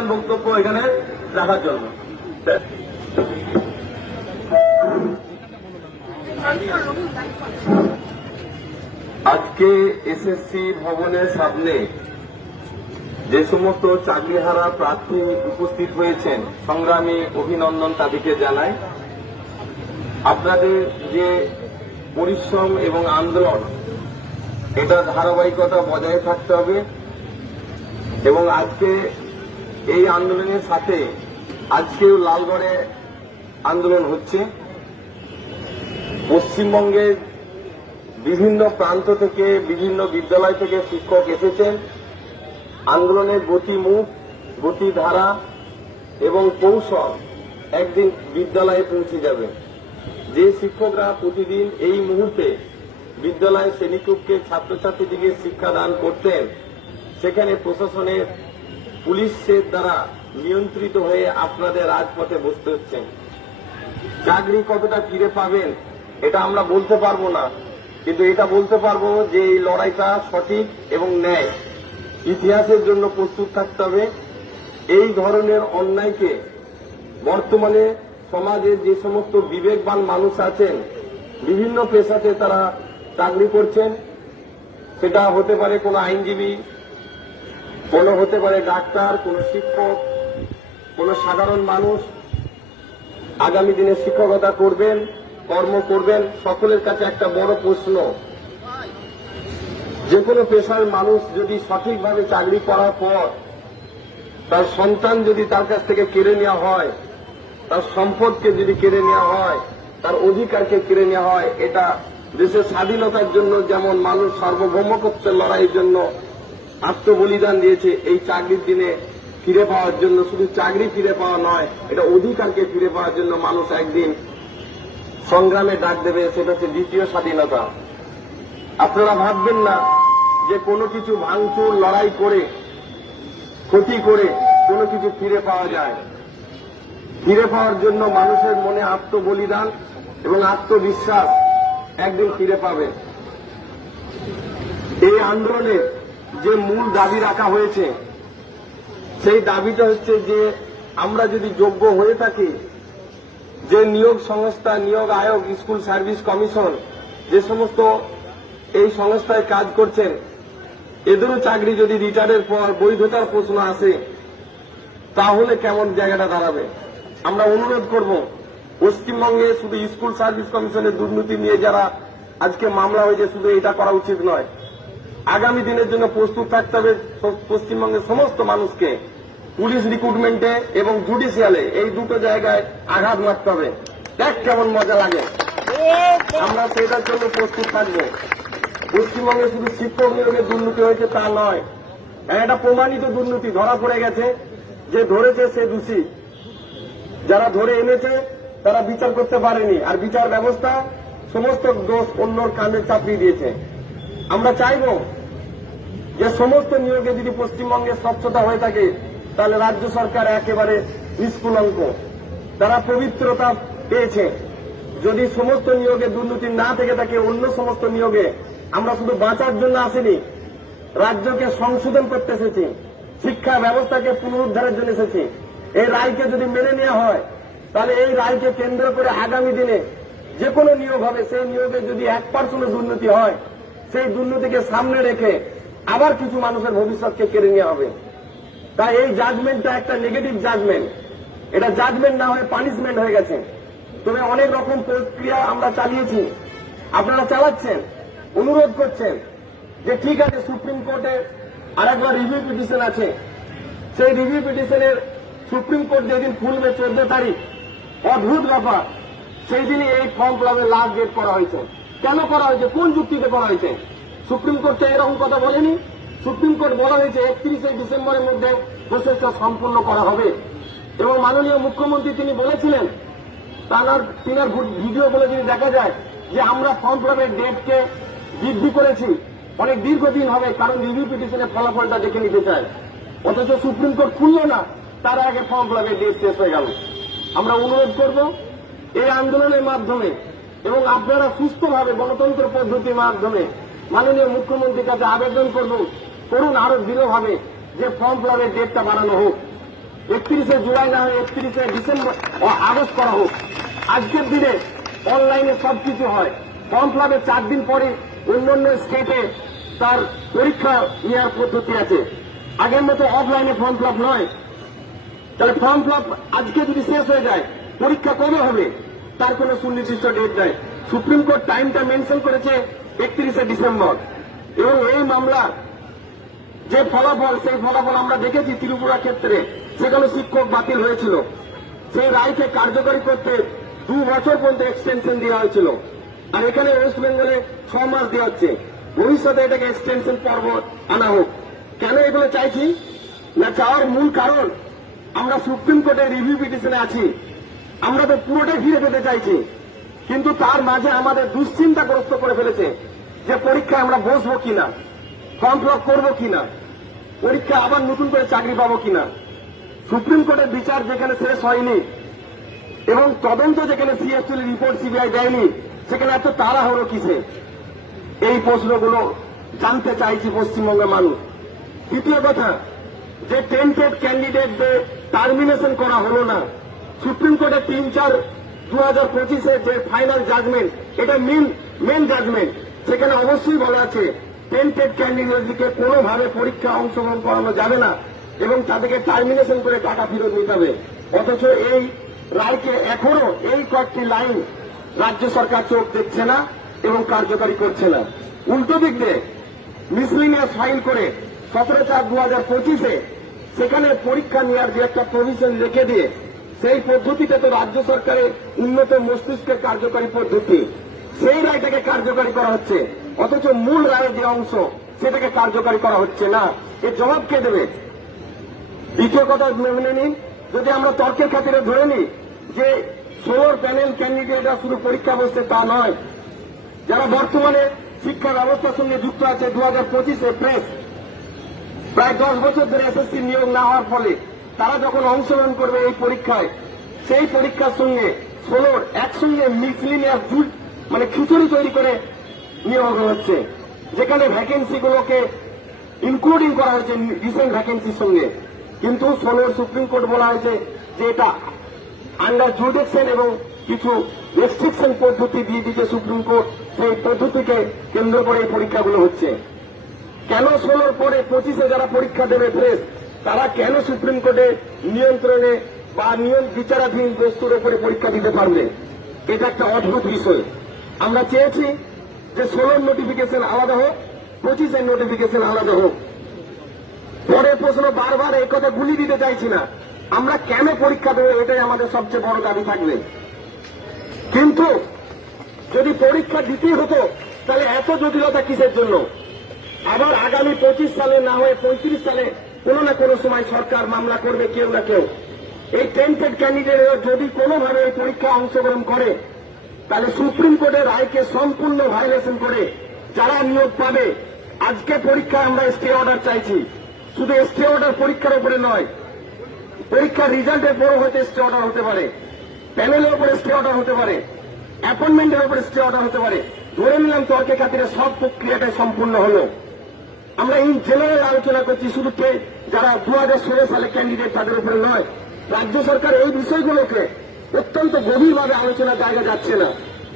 মূল্যবান বক্তব্য এখানে রাখার জন্য। আজকে এসএসসি ভবনের সামনে যে সমস্ত চাকরিহারা প্রার্থী উপস্থিত হয়েছেন, সংগ্রামী অভিনন্দন তাদেরকে জানাই। আপনাদের যে পরিশ্রম এবং আন্দোলন, এটা ধারাবাহিকতা বজায় থাকতে হবে। এবং আজকে এই আন্দোলনের সাথে আজকেও লালগড়ে আন্দোলন হচ্ছে। পশ্চিমবঙ্গের বিভিন্ন প্রান্ত থেকে, বিভিন্ন বিদ্যালয় থেকে শিক্ষক এসেছেন। আন্দোলনের গতিমুখ, গতিধারা এবং কৌশল একদিন বিদ্যালয়ে পৌঁছে যাবে। যে শিক্ষকরা প্রতিদিন এই মুহূর্তে বিদ্যালয়ের শ্রেণীকক্ষে ছাত্রছাত্রীদিকে শিক্ষাদান করতেন, সেখানে প্রশাসনের পুলিশের দ্বারা নিয়ন্ত্রিত হয়ে আপনাদের রাজপথে বসতে হচ্ছেন চাকরি কতটা ফিরে পাবেন, এটা আমরা বলতে পারব না। কিন্তু এটা বলতে পারব যে এই লড়াইটা সঠিক এবং ন্যায়। ইতিহাসের জন্য প্রস্তুত থাকতে হবে। এই ধরনের অন্যায়কে বর্তমানে সমাজের যে সমস্ত বিবেকবান মানুষ আছেন, বিভিন্ন পেশাতে তারা চাকরি করছেন, সেটা হতে পারে কোনো আইনজীবী কোনো হতে পারে ডাক্তার, কোনো শিক্ষক, কোনো সাধারণ মানুষ আগামী দিনে শিক্ষকতা করবেন, কর্ম করবেন, সকলের কাছে একটা বড় প্রশ্ন। যে কোনো পেশার মানুষ যদি সঠিকভাবে চাকরি করার পর তার সন্তান যদি তার কাছ থেকে কেড়ে নেওয়া হয়, তার সম্পদকে যদি কেড়ে নেওয়া হয়, তার অধিকারকে কেড়ে নেওয়া হয়, এটা দেশের স্বাধীনতার জন্য যেমন মানুষ সার্বভৌমত্বের লড়াইয়ের জন্য আত্মবলিদান দিয়েছে, এই চাকরির দিনে ফিরে পাওয়ার জন্য, শুধু চাকরি ফিরে পাওয়া নয়, এটা অধিকারকে ফিরে পাওয়ার জন্য মানুষ একদিন সংগ্রামে ডাক দেবে, সেটা হচ্ছে দ্বিতীয় স্বাধীনতা। আপনারা ভাববেন না যে কোনো কিছু ভাঙচুর, লড়াই করে, ক্ষতি করে কোনো কিছু ফিরে পাওয়া যায়। ফিরে পাওয়ার জন্য মানুষের মনে আত্মবলিদান এবং আত্মবিশ্বাস একদিন ফিরে পাবে। এই আন্দোলনের যে মূল দাবি রাখা হয়েছে, সেই দাবিটা হচ্ছে যে আমরা যদি যোগ্য হয়ে থাকি, যে নিয়োগ সংস্থা, নিয়োগ আয়োগ, স্কুল সার্ভিস কমিশন, যে সমস্ত এই সংস্থায় কাজ করছেন, এদেরও চাকরি যদি রিটায়ারের পর বৈধতার প্রশ্ন আসে, তাহলে কেমন জায়গাটা দাঁড়াবে? আমরা অনুরোধ করব, পশ্চিমবঙ্গে শুধু স্কুল সার্ভিস কমিশনের দুর্নীতি নিয়ে যারা আজকে মামলা হয়েছে, শুধু এটা করা উচিত নয়। আগামী দিনের জন্য প্রস্তুত থাকতে হবে পশ্চিমবঙ্গের সমস্ত মানুষকে। পুলিশ রিক্রুটমেন্টে এবং জুডিশিয়ালে এই দুটো জায়গায় আঘাত মারতে হবে। দেখ কেমন মজা লাগে। আমরা সেটার জন্য প্রস্তুত থাকব। পশ্চিমবঙ্গে শুধু শিক্ষক নিয়োগে দুর্নীতি হয়েছে তা নয়। এটা প্রমাণিত দুর্নীতি ধরা পড়ে গেছে, যে ধরেছে সে দোষী। যারা ধরে এনেছে, তারা বিচার করতে পারেনি। আর বিচার ব্যবস্থা, সমস্ত দোষ অন্যর কানে চাপিয়ে দিয়েছে। আমরা চাইব যে সমস্ত নিয়োগে যদি পশ্চিমবঙ্গে স্বচ্ছতা হয়ে থাকে, তাহলে রাজ্য সরকার একেবারে নিষ্কুলঙ্ক। তারা পবিত্রতা পেয়েছে। যদি সমস্ত নিয়োগে দুর্নীতি না থেকে থাকে, অন্য সমস্ত নিয়োগে আমরা শুধু বাঁচার জন্য আসিনি, রাজ্যকে সংশোধন করতে এসেছি, শিক্ষা ব্যবস্থাকে পুনরুদ্ধারের জন্য এসেছি। এই রায়কে যদি মেনে নেওয়া হয়, তাহলে এই রায়কে কেন্দ্র করে আগামী দিনে যে কোনো নিয়োগ হবে, সেই নিয়োগে যদি এক পার্সেন্ট দুর্নীতি হয়, সেই দুর্নীতিকে সামনে রেখে আবার কিছু মানুষের ভবিষ্যৎকে কেড়ে নেওয়া হবে। তাই এই জাজমেন্টটা একটা নেগেটিভ জাজমেন্ট এটা জাজমেন্ট না হয়ে পানিশমেন্ট হয়ে গেছে। তবে অনেক রকম প্রক্রিয়া আমরা চালিয়েছি। আপনারা চালাচ্ছেন, অনুরোধ করছেন যে ঠিক আছে, সুপ্রিম কোর্টে আরেকবার রিভিউ পিটিশন আছে। সেই রিভিউ পিটিশনের সুপ্রিম কোর্ট যেদিন খুলবে চোদ্দ তারিখ, অদ্ভুত ব্যাপার। সেই দিনই এই ফর্ম ফিলাপের লাস্ট ডেট করা হয়েছে। কেন করা হয়েছে? কোন যুক্তিতে করা হয়েছে? সুপ্রিম কোর্ট তো এরকম কথা বলেনি। সুপ্রিম কোর্ট বলা হয়েছে, একত্রিশে ডিসেম্বরের মধ্যে প্রসেসটা সম্পূর্ণ করা হবে। এবং মাননীয় মুখ্যমন্ত্রী তিনি বলেছিলেন, তার তিনার ভিডিও বলে যদি দেখা যায় যে আমরা ফর্ম ফিলাপের ডেটকে বৃদ্ধি করেছি, অনেক দীর্ঘদিন হবে, কারণ রিভিউ পিটিশনের ফলাফলটা দেখে নিতে চায়। অথচ সুপ্রিম কোর্ট খুলল না, তার আগে ফর্ম ফিলাপের ডেট শেষ হয়ে গেল। আমরা অনুরোধ করব, এই আন্দোলনের মাধ্যমে এবং আপনারা সুস্থভাবে গণতন্ত্র পদ্ধতির মাধ্যমে মাননীয় মুখ্যমন্ত্রীর কাছে আবেদন করব, করুন আরও দৃঢ়ভাবে যে ফর্ম ফিলাপের ডেটটা বাড়ানো হোক। একত্রিশে জুলাই না হয় একত্রিশে ডিসেম্বর আগস্ট করা হোক। আজকের দিনে অনলাইনে সবকিছু হয়। ফর্ম ফিল চার দিন পরে অন্য অন্য স্টেটে তার পরীক্ষা নেওয়ার পদ্ধতি আছে। আগের মতো অফলাইনে ফর্ম ফিল নয়। তাহলে ফর্ম ফিল আজকে যদি শেষ হয়ে যায়, পরীক্ষা কবে হবে? তার কোনো সুনির্দিষ্ট ডেট নাই। সুপ্রিম কোর্ট টাইমটা মেনশন করেছে একত্রিশে ডিসেম্বর। এবং এই মামলা যে ফলাফল, সেই ফলাফল আমরা দেখেছি ত্রিপুরা ক্ষেত্রে। সেখানে শিক্ষক বাতিল হয়েছিল। সেই রায়কে কার্যকরী করতে দু বছর পর্যন্ত এক্সটেনশন দেওয়া হয়েছিল। আর এখানে ওয়েস্ট বেঙ্গলে ছ মাস দেওয়া হচ্ছে। ভবিষ্যতে এটাকে এক্সটেনশন পর্ব আনা হোক। কেন এগুলো চাইছি? না চাওয়ার মূল কারণ, আমরা সুপ্রিম কোর্টের রিভিউ পিটিশনে আছি। আমরা তো পুরোটাই ফিরে পেতে চাইছি। কিন্তু তার মাঝে আমাদের দুশ্চিন্তাগ্রস্ত করে ফেলেছে। যে পরীক্ষায় আমরা বসবো কিনা ফর্ম ফিল করব কিনা, পরীক্ষা আবার নতুন করে চাকরি পাবো কিনা, সুপ্রিম কোর্টের বিচার যেখানে শেষ হয়নি, এবং তদন্ত যেখানে সিএসএল রিপোর্ট সিবিআই দেয়নি, সেখানে এত তাড়াহুড়ো কিসে? এই প্রশ্নগুলো জানতে চাইছি পশ্চিমবঙ্গের মানুষ। দ্বিতীয় কথা, যে টেন্টেড ক্যান্ডিডেটদের টার্মিনেশন করা হলো না, সুপ্রিম কোর্টের তিন চার দু হাজার পঁচিশে যে ফাইনাল জাজমেন্ট এটা মেন মেন জাজমেন্ট সেখানে অবশ্যই বলা আছে টেন্টেড ক্যান্ডিডেটকে কোনোভাবে পরীক্ষা অংশগ্রহণ করানো যাবে না এবং তাদেরকে টার্মিনেশন করে টাকা ফেরত নিতে হবে। অথচ এই রায়কে এখনও এই কয়েকটি লাইন রাজ্য সরকার চোখ দেখছে না এবং কার্যকরী করছে না। উল্টো দিক দিয়ে মিসলিনিয়াস ফাইল করে সতেরো চার দু হাজার পঁচিশে সেখানে পরীক্ষা নেওয়ার যে একটা প্রভিশন রেখে দিয়ে সেই পদ্ধতিটা তো রাজ্য সরকারের উন্নত মস্তিষ্কের কার্যকরী পদ্ধতি। সেই রায়টাকে কার্যকারী করা হচ্ছে। অথচ মূল রায়ের যে অংশ, সেটাকে কার্যকারী করা হচ্ছে না। এর জবাব কে দেবে? দ্বিতীয় কথা মেনে নিন, যদি আমরা তর্কের খাতিরে ধরে নিই যে ষোলোর প্যানেল ক্যান্ডিডেটরা শুধু পরীক্ষা বসছে তা নয়, যারা বর্তমানে শিক্ষা ব্যবস্থার সঙ্গে যুক্ত আছে দু হাজার পঁচিশে প্রেস প্রায় দশ বছর ধরে এসএসসি নিয়োগ না হওয়ার ফলে তারা যখন অংশগ্রহণ করবে এই পরীক্ষায়, সেই পরীক্ষার সঙ্গে ষোলোর একসঙ্গে মিসলিনিয়ার জুট মানে খিচুড়ি তৈরি করে নিয়োগ হচ্ছে। যেখানে ভ্যাকেন্সিগুলোকে ইনক্লুডিং করা হয়েছে রিসেন্ট ভ্যাকেন্সির সঙ্গে। কিন্তু ষোলোর সুপ্রিম কোর্ট বলা হয়েছে যে এটা আন্ডার জুডিকশন এবং কিছু রেস্ট্রিকশন পদ্ধতি দিয়ে দিতে সুপ্রিম কোর্ট, সেই পদ্ধতিকে কেন্দ্র করে পরীক্ষাগুলো হচ্ছে। কেন ষোলোর পরে পঁচিশে যারা পরীক্ষা দেবে ফ্রেশ তারা কেন সুপ্রিম কোর্টে নিয়ন্ত্রণে বা নিয়ম বিচারাধীন বস্তুর উপরে পরীক্ষা দিতে পারবে? এটা একটা অদ্ভুত বিষয়। আমরা চেয়েছি যে ষোলোর নোটিফিকেশন আলাদা হোক পঁচিশের নোটিফিকেশন আলাদা হোক। পরের প্রশ্ন বারবার এই কথা গুলি দিতে চাইছি না। আমরা কেন পরীক্ষা দেবো, এটাই আমাদের সবচেয়ে বড় দাবি থাকবে। কিন্তু যদি পরীক্ষা দিতেই হতো, তাহলে এত জটিলতা কিসের জন্য? আবার আগামী পঁচিশ সালে না হয়ে পঁয়ত্রিশ সালে কোনো না কোনো সময় সরকার মামলা করবে কেউ না কেউ। এই টেন্টেড ক্যান্ডিডেট যদি কোনোভাবে এই পরীক্ষা অংশগ্রহণ করে তাহলে সুপ্রিম কোর্টের রায়কে সম্পূর্ণ ভায়োলেশন করে যারা নিয়োগ পাবে, আজকে পরীক্ষায় আমরা স্টে অর্ডার চাইছি। শুধু স্টে অর্ডার পরীক্ষার উপরে নয়, পরীক্ষার রেজাল্টের পরও হয়তো স্টে অর্ডার হতে পারে। প্যানেলের উপরে স্টে অর্ডার হতে পারে। অ্যাপয়েন্টমেন্টের উপরে স্টে অর্ডার হতে পারে। ধরে নিলাম তর্কের খাতিরে সব প্রক্রিয়াটাই সম্পূর্ণ হলো। আমরা ইন জেনারেল আলোচনা করছি শুধু কে, যারা দু হাজার ষোলো সালে ক্যান্ডিডেট তাদের উপরে নয়। রাজ্য সরকার এই বিষয়গুলোকে অত্যন্ত গভীরভাবে আলোচনার জায়গা যাচ্ছে না।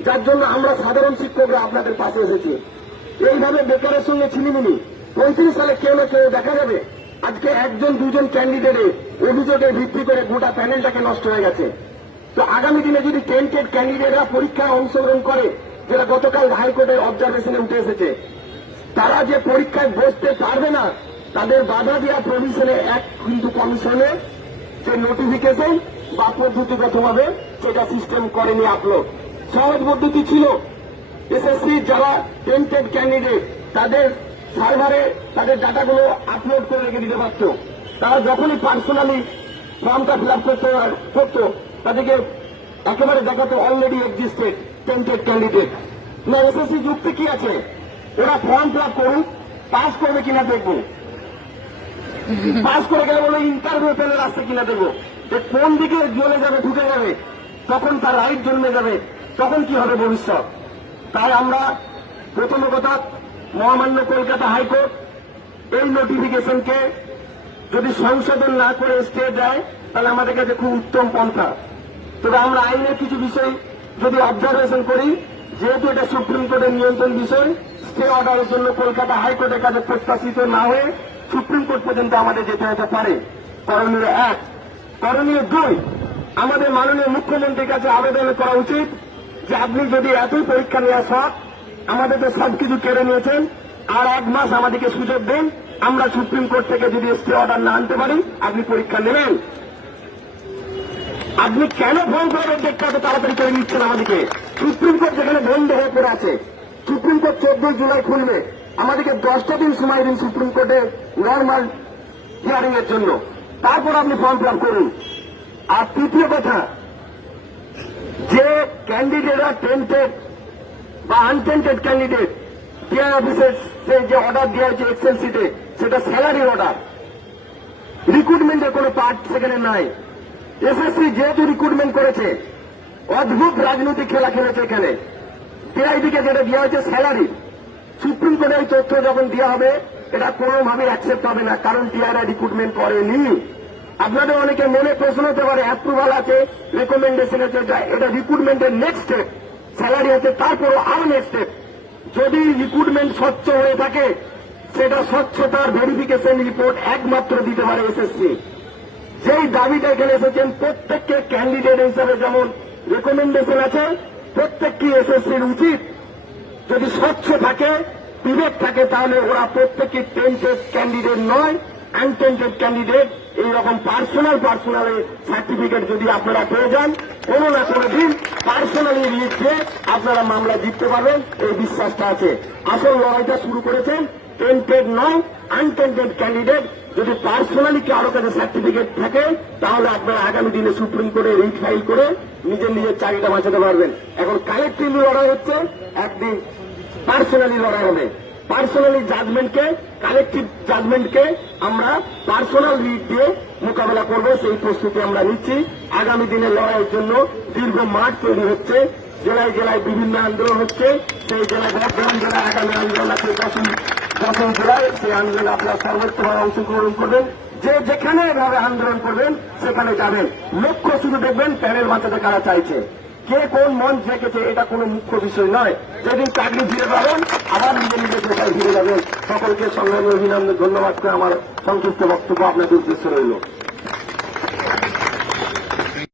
যার জন্য আমরা সাধারণ শিক্ষকরা আপনাদের পাশে এসেছি। এইভাবে বেকারের সঙ্গে ছিনিমিনি, পঁয়ত্রিশ সালে কেউ না কেউ দেখা যাবে। আজকে একজন, দুজন ক্যান্ডিডেটের অভিযোগের ভিত্তি করে গোটা প্যানেলটাকে নষ্ট হয়ে গেছে। তো আগামী দিনে যদি টেন্টেড ক্যান্ডিডেটরা পরীক্ষায় অংশগ্রহণ করে, যেটা গতকাল হাইকোর্টের অবজারভেশনে উঠে এসেছে, তারা যে পরীক্ষায় বসতে পারবে না, তাদের বাধা দেওয়া প্রভিশনে এক কিন্তু কমিশনে যে নোটিফিকেশন বা পদ্ধতিগতভাবে সেটা সিস্টেম করেনি আপলোড সহজ পদ্ধতি ছিল। এসএসসি যারা টেন্টেড ক্যান্ডিডেট, তাদের সার্ভারে তাদের ডাটাগুলো আপলোড করে রেখে দিতে পারত। তারা যখনই পার্সোনালি ফর্মটা ফিল আপ করতে করতো, তাদেরকে একেবারে দেখাতো অলরেডি এক্সিস্টেড টেন্টেড ক্যান্ডিডেট। না, এসএসসি যুক্তি কি আছে? ওরা ফর্ম ফিল আপ করুন পাস করবে কিনা দেখব। পাস করে গেলে বলে ইন্টারভিউ পেলে আসছে কিনা দেখব। যে কোন দিকে জ্বলে যাবে, ঢুকে যাবে, তখন তার রাইট জন্মে যাবে। তখন কি হবে ভবিষ্যৎ? তাই আমরা প্রথম কথা মহামান্য কলকাতা হাইকোর্ট এই নোটিফিকেশনকে যদি সংশোধন না করে স্টে দেয়, তাহলে আমাদের কাছে খুব উত্তম পন্থা। তবে আমরা আইনের কিছু বিষয় যদি অবজারভেশন করি, যেহেতু এটা সুপ্রিম কোর্টের নিয়ন্ত্রণ বিষয় স্টে অর্ডারের জন্য কলকাতা হাইকোর্টের কাছে প্রত্যাশিত না হয়ে সুপ্রিম কোর্ট পর্যন্ত আমাদের যেতে হতে পারে। করণীয় এক। করণীয় দুই, আমাদের মাননীয় মুখ্যমন্ত্রীর কাছে আবেদন করা উচিত যে আপনি যদি এতই পরীক্ষা নেওয়া সব আমাদের তো সবকিছু কেড়ে নিয়েছেন, আর এক মাস আমাদেরকে সুযোগ দেন, আমরা সুপ্রিম কোর্ট থেকে যদি স্টে অর্ডার না আনতে পারি, আপনি পরীক্ষা নেবেন। আপনি কেন ফোন করে ডেটটা এত তাড়াতাড়ি করে নিচ্ছেন আমাদেরকে? সুপ্রিম কোর্ট যেখানে বন্ধ হয়ে পড়ে আছে, সুপ্রিম কোর্ট চোদ্দই জুলাই খুলবে। আমাদেরকে দশটা দিন সময় দিন সুপ্রিম কোর্টে নর্মাল হিয়ারিং এর জন্য। তারপর আপনি ফর্ম ফিল করুন। আর তৃতীয় কথা যে ক্যান্ডিডেটরা টেন্টেড বা আনটেন্টেড ক্যান্ডিডেট ডিআই অফিসের যে অর্ডার দেওয়া হয়েছে এক্সেল সিটে সেটা স্যালারির অর্ডার রিক্রুটমেন্টের কোনো পার্ট সেখানে নাই। এসএসসি যেহেতু রিক্রুটমেন্ট করেছে, অদ্ভুত রাজনৈতিক খেলা খেলেছে এখানে। টিআইডিকে যেটা দেওয়া হয়েছে স্যালারি সুপ্রিম কোর্টের তথ্য যখন দেওয়া হবে, এটা কোনোভাবে অ্যাকসেপ্ট হবে না, কারণ টিআইরা রিক্রুটমেন্ট করেনি। আপনাদের অনেকে মনে প্রশ্ন হতে পারে অ্যাপ্রুভাল আছে রেকমেন্ডেশন আছে, এটা- রিক্রুটমেন্টের নেক্সট স্টেপ স্যালারি আছে, তারপরও আরও নেক্সট স্টেপ যদি রিক্রুটমেন্ট স্বচ্ছ হয়ে থাকে, সেটা স্বচ্ছতার ভেরিফিকেশন রিপোর্ট একমাত্র দিতে পারে এসএসসি যেই দাবিটা এখানে এসেছেন, প্রত্যেককে ক্যান্ডিডেট হিসাবে যেমন রেকমেন্ডেশন আছে প্রত্যেককে এসএসসির উচিত। যদি স্বচ্ছ থাকে, বিবেক থাকে, তাহলে ওরা প্রত্যেকে টেন্টেড ক্যান্ডিডেট নয় আনটেন্টেড ক্যান্ডিডেট এইরকম পার্সোনাল পার্সোনাল সার্টিফিকেট যদি আপনারা পেয়ে যান, কোনো না কোনো দিন পার্সোনালি লিখে আপনারা মামলা জিততে পারবেন, এই বিশ্বাসটা আছে। আসল লড়াইটা শুরু করেছেন টেন্টেড নয় আনটেন্টেড ক্যান্ডিডেট যদি পার্সোনালি কারও কাছে সার্টিফিকেট থাকে, তাহলে আপনারা আগামী দিনে সুপ্রিম কোর্টে রিট ফাইল করে নিজের নিজের চাকরিটা বাঁচাতে পারবেন। এখন কালেক্টিভলি লড়াই হচ্ছে, একদিন পার্সোনালি লড়াই হবে। পার্সোনালি জাজমেন্টকে কালেকটিভ জাজমেন্টকে আমরা পার্সোনাল রিট দিয়ে মোকাবেলা করব, সেই প্রস্তুতি আমরা নিচ্ছি। আগামী দিনে লড়াইয়ের জন্য দীর্ঘ মাঠ তৈরি হচ্ছে। জেলায় জেলায় বিভিন্ন আন্দোলন হচ্ছে। সেই জেলায় বর্ধমান জেলায় আগামী আন্দোলন আছে দশম দশম জেলায় সেই আন্দোলনে আপনারা সর্বোচ্চভাবে অংশগ্রহণ করবেন। যে যেখানে এভাবে আন্দোলন করবেন, সেখানে যাবেন। লক্ষ্য শুধু দেখবেন প্যানেল বাঁচাতে কারা চাইছে। কে কোন মন থেকেছে, এটা কোনো মুখ্য বিষয় নয়। যেদিন চাকরি ফিরে পাবেন, আবার নিজে নিজে পেশায় ফিরে যাবেন। সকলকে সংগ্রামী অভিনন্দন, ধন্যবাদ করে আমার সংক্ষিপ্ত বক্তব্য আপনাদের উদ্দেশ্য রইল।